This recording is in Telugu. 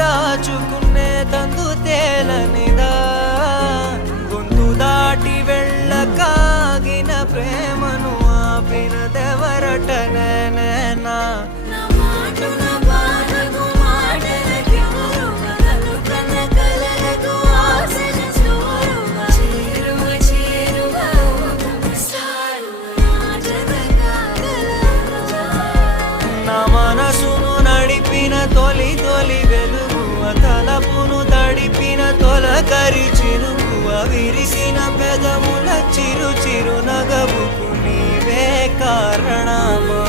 దాచుకునే తందు తేలనిదా గొంతు దాటి వెళ్ళకాగిన ప్రేమను ఆపినదెవరట నేనేనా మనసును నడిపిన తొలి తొలి వెలుగు తలపును తడిపిన తొలకరి చిరుగు విరిసిన పెదముల చిరు చిరు నగవుకు నీవే కారణమా